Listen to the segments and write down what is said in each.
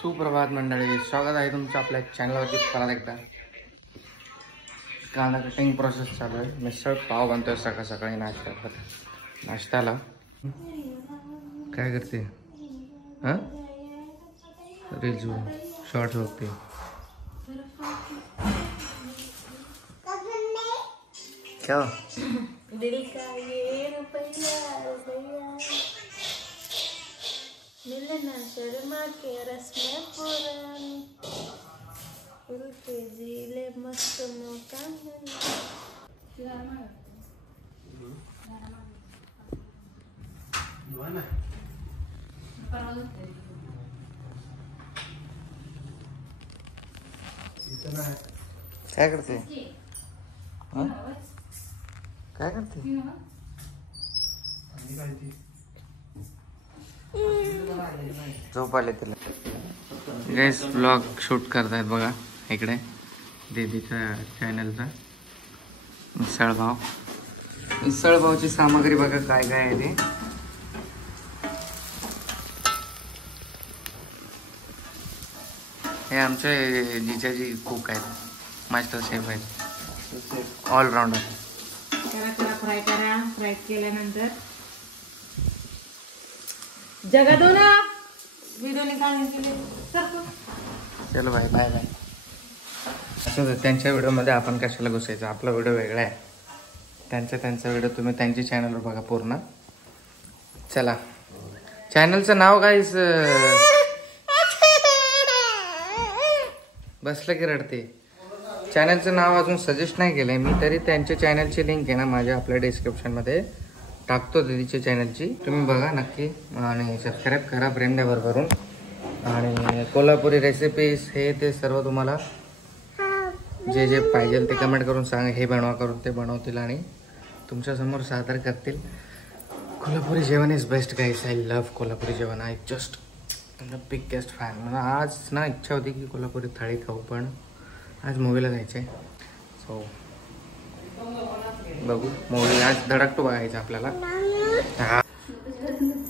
सुप्रभात मंडळी, स्वागत आहे तुमचं आपल्या चॅनलवरती परत एकदा. कांदा कटिंग प्रोसेस चालू आहे. मिसळ पाव बनतोय सकाळ सकाळी नाश्त्याला. काय करते? हां, रील्स शॉर्ट्स बघते. क्या दिल का ये रुपया मिलना शर्मा के रस्म पुरानी फुल के जिले मस्त मौका काय करते? काय करते? झोप आले तिला. गाइस ब्लॉग शूट करतायत बघा इकडे दीदीच्या चॅनलचा. मिसळपावची सामग्री बघा काय काय आहे ते. हे आमचे जिजाजी कुक आहेत, मास्टर शेफ आहेत, ऑलराऊंडर. फ्राय करा. फ्राय केल्यानंतर जगा दो ना व्हिडिओ निकालने के लिए. चलो बाय बाय बाय. असं त्यांच्या व्हिडिओमध्ये आपण कशाला घुसायचं, आपला व्हिडिओ वेगळा आहे. त्यांचा व्हिडिओ तुम्ही त्यांच्या चॅनलवर बघा पूर्ण. चला, चॅनलचं नाव गाईस बसलं की रडते. चॅनलचं नाव अजून सजेस्ट नाही केलंय मी, तरी त्यांच्या चॅनलची लिंक आहे ना माझ्या आपल्या डिस्क्रिप्शनमध्ये टाकतो. दीदीच्या चॅनलची तुम्ही बघा नक्की आणि सबस्क्राईब करा प्रेम द्या भरभरून. आणि कोल्हापुरी रेसिपीज हे ते सर्व तुम्हाला जे जे पाहिजे ते कमेंट करून सांगा. हे बनवा करून ते बनवतील आणि तुमच्यासमोर सादर करतील. कोल्हापुरी जेवण is best guys. I love Kolhapuri जेवण. I just biggest fan. मला आज ना इच्छा होती की कोल्हापुरी थाळी खाऊ, पण आज मूवीला जायचं आहे. सो बघू मूवी. आज धडकतो बघायचं आपल्याला.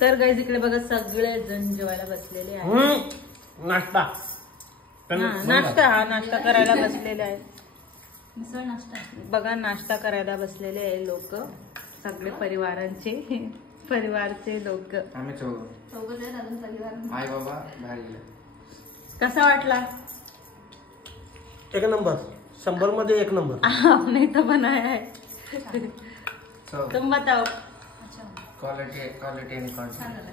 तर गाईज इकडे बघा सगळे जण जेवायला बसलेले आहेत. नाश्ता करायला बसलेले आहेत. मिसळ नाश्ता बघा, नाश्ता करायला बसलेले आहे लोक सगळे परिवारचे लोक. आम्ही आई बाबा बाहेर गेले. कसा वाटला? एक नंबर, 100 मध्ये 1 नंबर. आपने तो बनाया है. तुम बताओ. क्वालिटी आणि क्वांटिटी.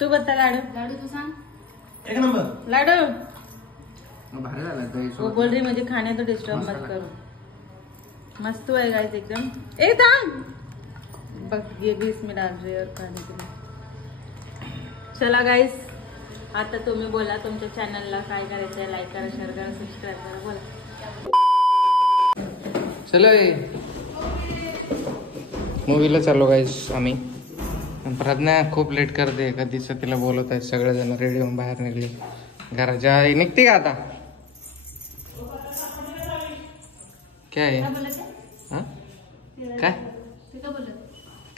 तू बता लाडू तू सांग. 1 नंबर लाडू भारी झालं. वो बोल रही मुझे खाने तो डिस्टर्ब मत करो. मस्त है गाइस एकदम. एकदम बस ये भी इसमें डाल रही है और खाने के लिए. चला गाइस, आता तुम्ही बोला तुमच्या चॅनलला काय करायचंय. लाईक करा, शेअर करा, सबस्क्राईब करा. बोला. चलो मूवीला चाललो गाईस आम्ही. प्रज्ञा खूप लेट करते. कधीच तिला बोलत आहेत सगळेजण. रेडी होऊन बाहेर निघले. घराच्या निघते का आता? काय हा काय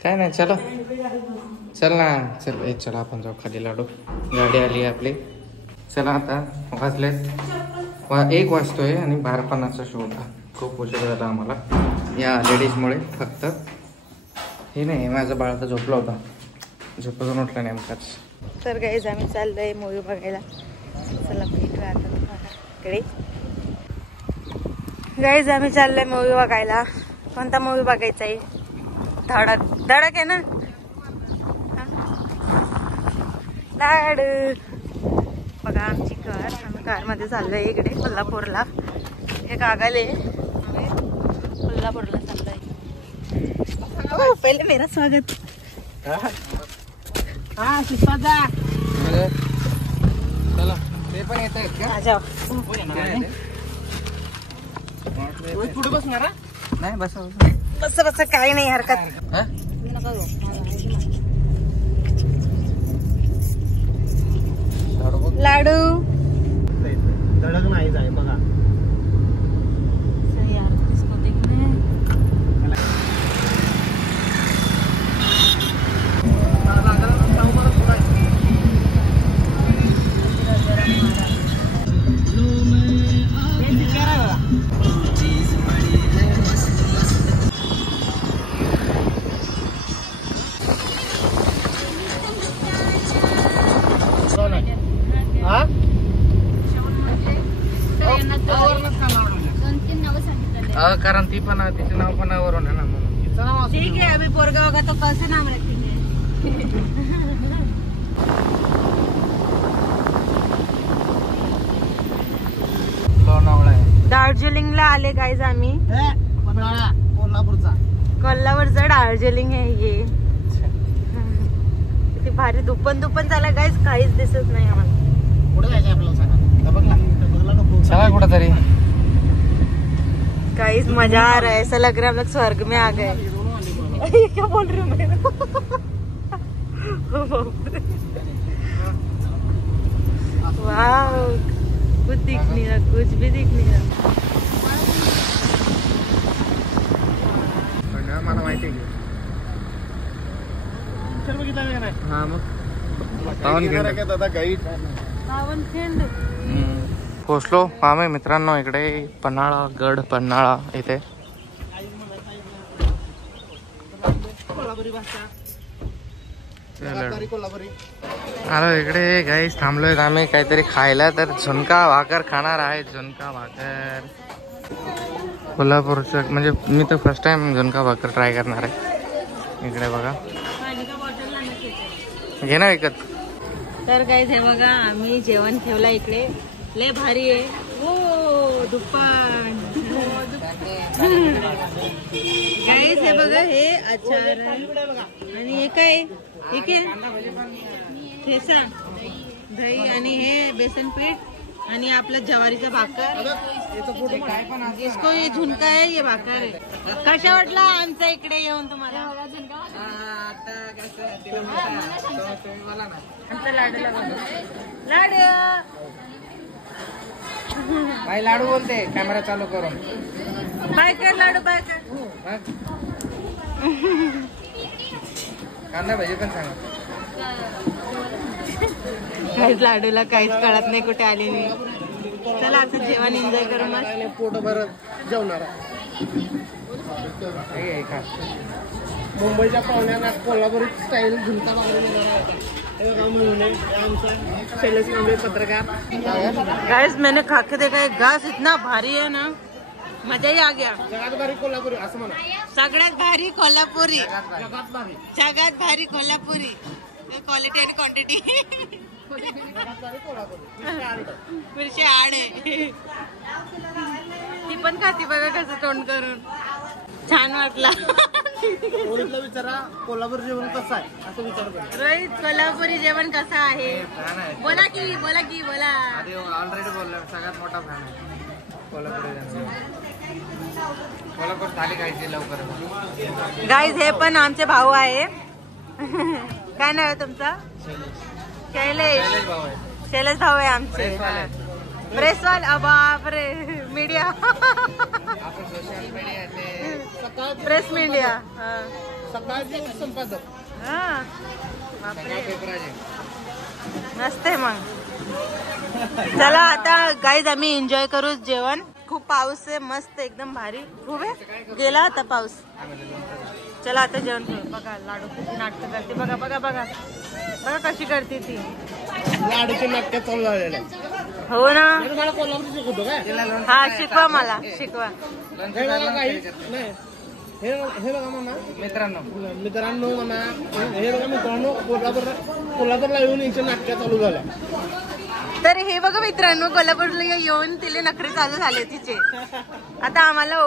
काय नाही. चला चल ना, चल चला आपण जाऊ खाली. लाडू गाडी आली आपली. चला आता वाजलेत 1 वाजतोय आणि 12:50चा शो होता. खूप उशीर झाला आम्हाला या लेडीजमुळे. फक्त हे नाही, माझा बाळ तर झोपला होता, झोपून उठला नेमकाच. तर गाईज आम्ही चाललोय मूवी बघायला. चला भेटूया आता तुम्हाला. गाईज आम्ही चाललोय मूवी बघायला. कोणता मूवी बघायचा आहे? धडक आहे ना. बघा आमची कार. आम्ही कारमध्ये चाललोय इकडे कोल्हापूरला. हे कागाले आम्ही कोल्हापूरला चाललोय. पहिले मेरा स्वागत. हा शिस्पाचा. चला ते पण येत आहेत का? पुढे बसणार नाही. बस बस काही नाही हरकत. लाडू धडक नाही जाय बघा. ती पण तिचं नाव पण वरून आहे ना म्हणून. ठीक है, अभी पोरगा होगा तो कैसे नाम रखेंगे. लोणावळा आहे. दार्जिलिंगला आले गाईज आम्ही. कोल्हापूरचा. कोल्हापूरचं दार्जिलिंग आहे हे. किती भारी दुपन झालं गाईज, काहीच दिसत नाही आम्हाला. कुठे जायचं आपल्याला सांगा. बघला नको. चला कुठं तरी. गाइस मजा आ रहा है, ऐसा लग रहा है हम लोग स्वर्ग में आ गए. क्या बोल रही हूँ मैं. वाह, कुछ दिख नहीं रहा, कुछ भी दिख नहीं रहा. मला माहिती आहे. हा मग पावनखिंड. पोचलो आम्ही मित्रांनो इकडे पन्हाळा गड पन्हाळा इथे. आलो इकडे गाईस, थांबलोय आम्ही काहीतरी खायला. तर झुणका भाकर खाणार आहे. झुणका भाकर कोल्हापूरचं, म्हणजे मी तर first time zunka bhakar try करणार आहे. इकडे बघा, घे ना विकत. तर गाईज हे बघा, आम्ही जेवण ठेवला इकडे. लय भारी आहे. हो दुपान. गाईज हे बघा, हे अचार आणि हे काय, हे काय ठेचा दही आणि हे बेसन पीठ आणि आपलं ज्वारीचा भाकर. इसको ये झुणका आहे, ये भाकर आहे. कशा वाटला आमचा इकडे येऊन तुम्हाला. आमचा लाडू लाडू भाई लाडू बोलते कॅमेरा चालू करून. बाय कर लाडू, बाय कर. कांदा भाजी पण सांगा. काहीच लाडूला काहीच कळत नाही, कुठे आली नाही. चला आता जेवण एन्जॉय करू. मस्त पोट भरत जेवणार. मुंबईच्या पाहुण्यांना कोल्हापुरी स्टाईल झुणका भाकरी शैलेश कांबळे पत्रकार. गाइस मैंने खा के देखा है, घास इतना भारी है ना, मजा ही आ गया. जगात भारी कोल्हापुरी असं म्हणा. सगळ्यात भारी कोल्हापुरी, जगात भारी. सगळ्यात भारी कोल्हापुरी. क्वालिटी आणि क्वांटिटी. जगात भारी कोल्हापुरी. पुढचे आड आहे. ती पण खाती बघा कसं तोंड करून. छान वाटला. रोहितला विचारा कोल्हापूर जेवण कसं आहे असं विचार. रोहित, कोल्हापुरी जेवण कसं आहे. बोला की बोला. ऑलरेडी बोललो, सगळ्यात मोठा फॅन आहे कोल्हापुरी. कोल्हापूर थाली खायची लवकर. गाईज हे पण आमचे भाऊ आहे. काय नाव आहे तुमचं. शैलेश. भाऊ आहे. शैलेश भाऊ आहे आमचे. प्रेसवाल. बापरे, मीडिया. आपण सोशल मीडिया प्रेस मीडिया. सकाळचे संपादक. मस्त आहे मग. चला आता गाईज आम्ही एन्जॉय करू जेवण. खूप पाऊस आहे, मस्त एकदम भारी. खूप आहे, गेला आता पाऊस. चला आता जेवण करू. बघा लाडू किती नाटक करते. बघा बघा बघा बघा कशी करते ती. लाडूचे नाटक चालू झालेले. हो ना. मला कोल्हापूर शिकवतो काय. हा शिकवा, मला शिकवा. हे बघा काही नाही. हे बघा म्हणा मित्रांनो म्हणा. हे बघा मित्रांनो, कोल्हापूरला येऊन यांचे नाटक चालू झाल्या. तर हे बघा मित्रांनो, कोल्हापूरला येऊन तिले नखरे चालू झाले तिचे. आता आम्हाला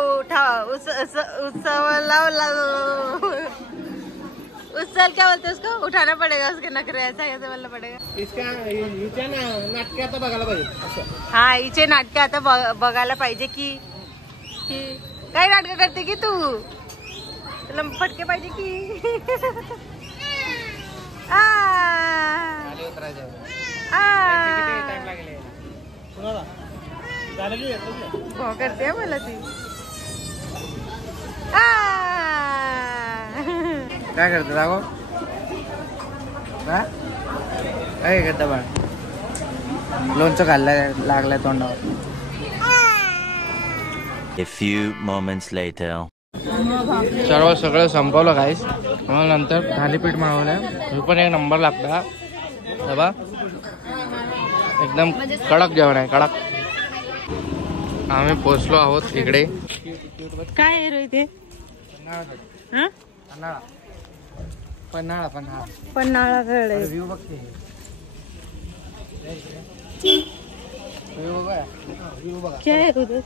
उत्सल क्या बोलते उसको, उठाना पडेगा उसके नखरे. ऐसा कैसे बोलना पडेगा. हिच्या नाटक आता बघायला पाहिजे असं. हा, हिचे नाटक आता बघायला पाहिजे की काय नाटक करते की तू. तुला फटके पाहिजे की. करते मला ती. काय करतो दाखव. काय करता बाळ. लोणचं खाल्लं लागलंय तोंडावर. A few moments later. सगळं संपवलं काहीच. मग नंतर थालीपीठ मागवलं. हे पण एक नंबर लागतं. बघा एकदम कडक जेवण आहे, कडक. आम्ही पोचलो आहोत इकडे. काय आहे रे ते? हा? पन्हाळा पन्हाळा गड आहे. व्ह्यू बघते क्या आहे उधर?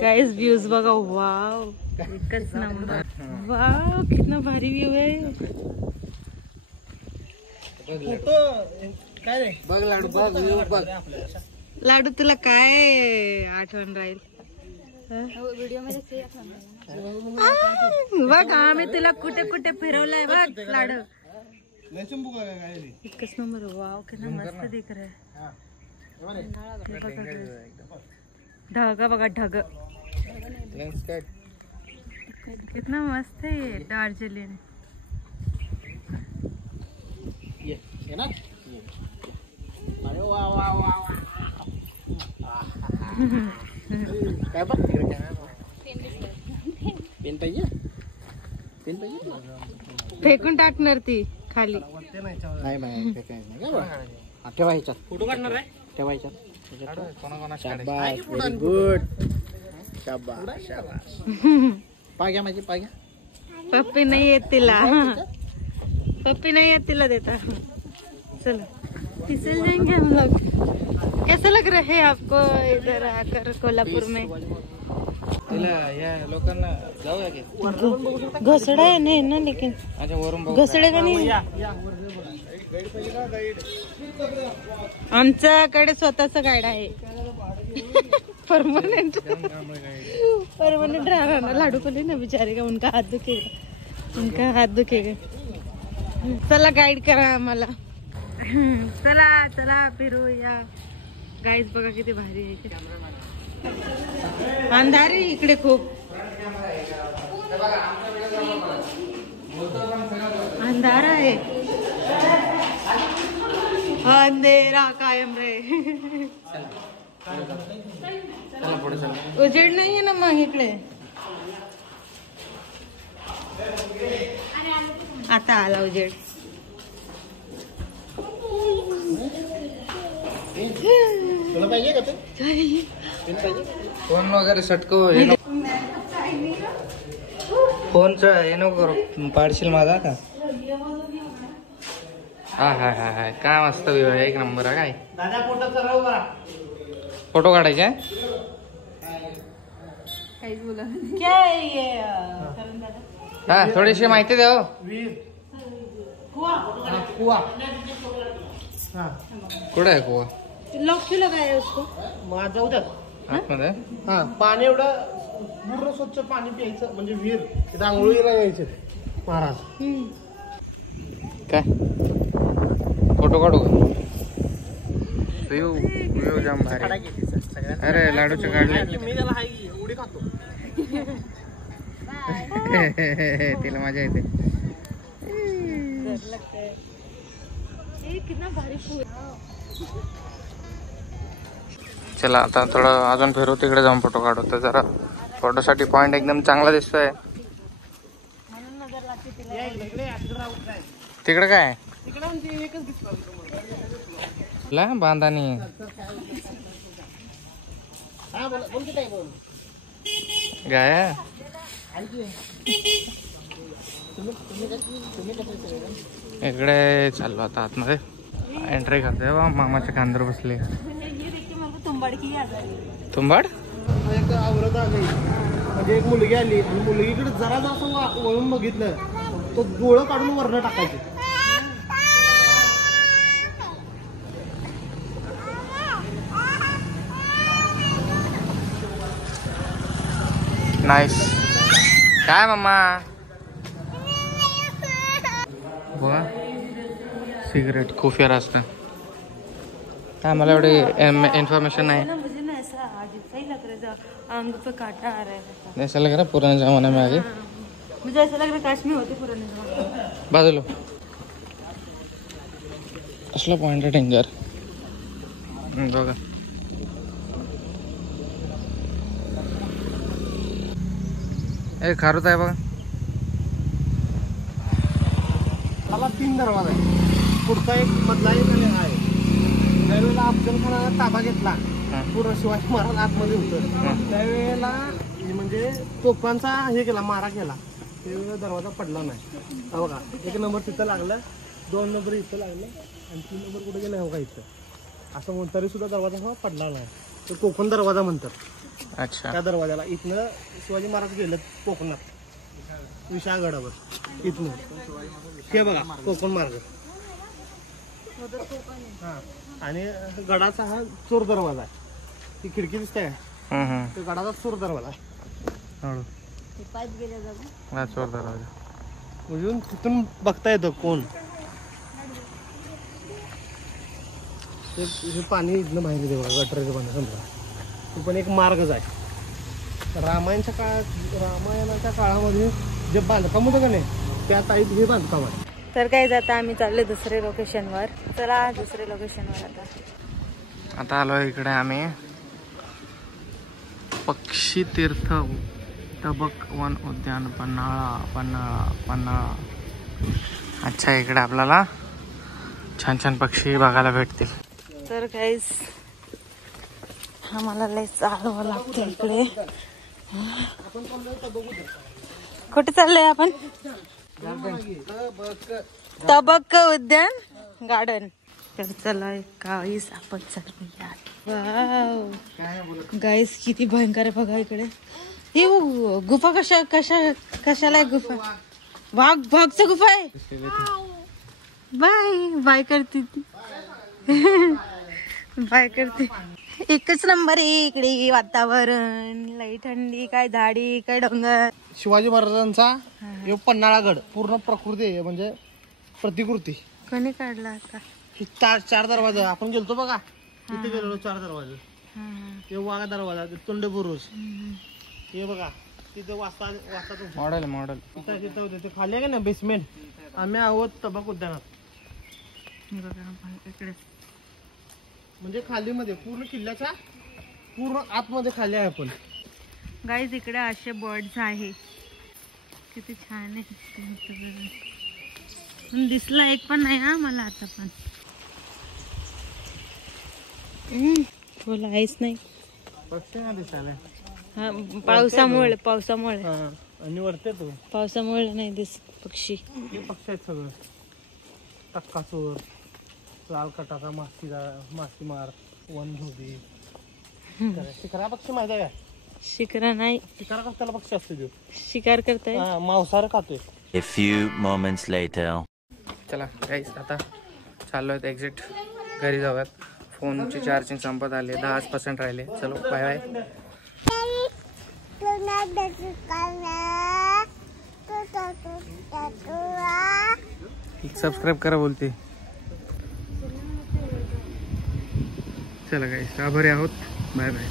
गाइस व्ह्यूज बघा. वाव एकच नंबर. वाव कितना भारी व्ह्यू आहे. काय रे बघ लाडू बघ व्ह्यू बघ. लाडू तुला काय आठवण राहील? बघ आम्ही तुला कुठे कुठे फिरवलंय बघ लाडू. एकच नंबर. वाव कितना मस्त दिख रहा है. ढग बघा ढग कितना मस्त है. दार्जिलिंग काय बघ तिकडे पेन पाहिजे फेकून टाकणार ती खाली. नाही ठेवायच्यात फोटो काढणार आहे ठेवायच्यात. शाबास व्हेरी गुड. शाबास शाबास. पाग्या माझी पाग्या. पप्पी नहीं येत तिला. पप्पी नहीं येत तिला देता. चलो फिसल जाएंगे हम लोग. कैसा लग रहा है आपको इधर आकर कोल्हापुर में? या लोकांना जाऊया की. घोसडा है नहीं ना लेकिन अच्छा वरून बघू. घोसडे का नाही? आमच्याकडे स्वतःच गाईड आहे. परमानेंट राहणार ना. लाडू को ना बेचारे का उनका हाथ दुखेगा. चला गाईड करा आम्हाला. चला चला फिरूया. गाईज बघा किती भारी आहे. अंधार आहे इकडे खूप. अंधार आहे. अंधेरा कायम रे. उजेड नाही आहे ना मग इकडे. आता आला उजेड. तुला पाहिजे का ते फोन वगैरे सटको फोनच हे नको करू. पाडशील माझा का. हा काय मस्त व्ह्यू आहे. एक नंबर आहे. काय दादा फोटो सरळ करा. फोटो काढायचे क्या है ये? हा थोडीशी माहिती द्या हो. कुवा हा कुठे आहे कुवा? लॉक क्यों लगाया उसको? मग जाऊ द्या. आतमध्ये. हा पाणी एवढं पूर्ण स्वच्छ पाणी प्यायचं म्हणजे विहीर तिथं आंघोळीला यायचे महाराज. काय फोटो काढू का? व्ह्यू जाम भारी. अरे लाडूचे काढले. मी त्याला हाय उडी खातो. तिला मजा येते. कितना भारी फूल. चला आता थोडं अजून फिरू. तिकडे जाऊन फोटो काढू. तर जरा फोटोसाठी पॉइंट एकदम चांगला दिसतोय. तिकडे काय ला बांधानी गाय. इकडे चाललो आता आतमध्ये. एंट्री करते बा. मामाच्या खांद्यावर बसले. तुंबाड एक आवरत आली म्हणजे एक मुलगी आली आणि मुलगीकडे जरा असं वळून बघितलं तो डोळं काढून वरनं टाकायचे. नाईस. काय मम्मा बघा सिगरेट खुफिया असतं. काय मला एवढी इन्फॉर्मेशन नाही. मुझे ना ऐसा अजीब सा ही लग रहा है. अंग पे काटा आ रहा है. ऐसा लग रहा पुराने जमाने में आगे. मुझे ऐसा लग रहा है काश में होते पुराने जमाने. बाजूला असला पॉइंट आहे डेंजर. बघा ए खारूत आहे बघा. मला 3 दरवाजा आहे. पुढचा एक मधला एक आणि आहे. त्यावेळेला अफजल खानाने ताबा घेतला. पूर्ण शिवाजी महाराज आतमध्ये होतं त्यावेळेला म्हणजे म्हणजे तोफांचा हे केला, मारा केला, ते दरवाजा पडला नाही. हा बघा 1 नंबर तिथं लागलं, 2 नंबर इथं लागलं आणि 3 नंबर कुठे गेलं बघा इथं. असं म्हणून तरी सुद्धा दरवाजा हा पडला नाही. तो कोकण दरवाजा म्हणतात. अच्छा. त्या दरवाजाला इथनं शिवाजी महाराज गेले कोकणात विशाळगडावर. इथनं हे बघा कोकण मार्ग. हा आणि गडाचा हा चोर दरवाजा आहे. ती खिडकी दिसते काय, तो गडाचा चोर दरवाजा आहे. चोर दरवाजा म्हणजे तिथून बघता येतं कोण. हे पाणी इथनं बाहेर येते बघा, गटराचं पाणी समजा. तो पण एक मार्गच आहे. रामायणाच्या काळामध्ये जे बांधकाम होतं का नाही, त्या टाईप हे बांधकाम आहे. तर काय आता आम्ही चालले दुसरे लोकेशनवर. चला दुसरे लोकेशनवर आता आलो इकडे आम्ही पक्षी तीर्थ तबक वन उद्यान पन्हाळा. अच्छा, इकडे आपल्याला छान छान पक्षी बघायला भेटतील. तर काहीच आम्हाला लय चालवावं लागतं इकडे. कुठे चाललंय आपण? तबक उद्यान गार्डन. तर चला गाईस आपण चालूया. वाव गाईस किती भयंकर आहे बघा इकडे. ही गुफा कशाला आहे गुफा? वाघचं गुफा आहे. बाय करते ती. बाय करते. एकच नंबर आहे इकडे वातावरण. लई थंडी, काय झाडी, काय डोंगर. शिवाजी महाराजांचा हे पन्हाळागड पूर्ण प्रकृती आहे, म्हणजे प्रतिकृती. कोणी काढला आता? 4 दरवाजा आपण गेलतो बघा, तिथे गेलो 4 दरवाजे. हे वाघा दरवाजा, तुंड बुरुज, हे बघा तिथे वाजता मॉडेल तिथं होते. ते खाली आहे का ना बेसमेंट. आम्ही आहोत तबक उद्यानात. इकडे म्हणजे खाली मध्ये पूर्ण किल्ल्याच्या पूर्ण आतमध्ये खाली आहे आपण. गाईज इकडे असे बर्ड्स आहे, किती छान आहे. दिसला एक पण नाही हा मला आता पण. बोला आहेच नाही. हा पावसामुळे आणि वरते तो पावसामुळे नाही दिस पक्षी. हे पक्षी आहेत सगळं. टक्काचोर, लाल कटाचा मासेमार, वनधोबी. शिकारा पक्षी माहिती आहे का? शिकारा नाही. शिकारा कसला पक्षी असतो तो? शिकार करताय. मांसाहार खातोय. A few moments later. चला गाईस आता चाललो आहेत एक्झिट, घरी जाऊयात. फोनची चार्जिंग संपत आले, 10% राहिले. चलो बाय बाय. सबस्क्राईब करा बोलते. चला गाईस आभारी आहोत. Bye bye.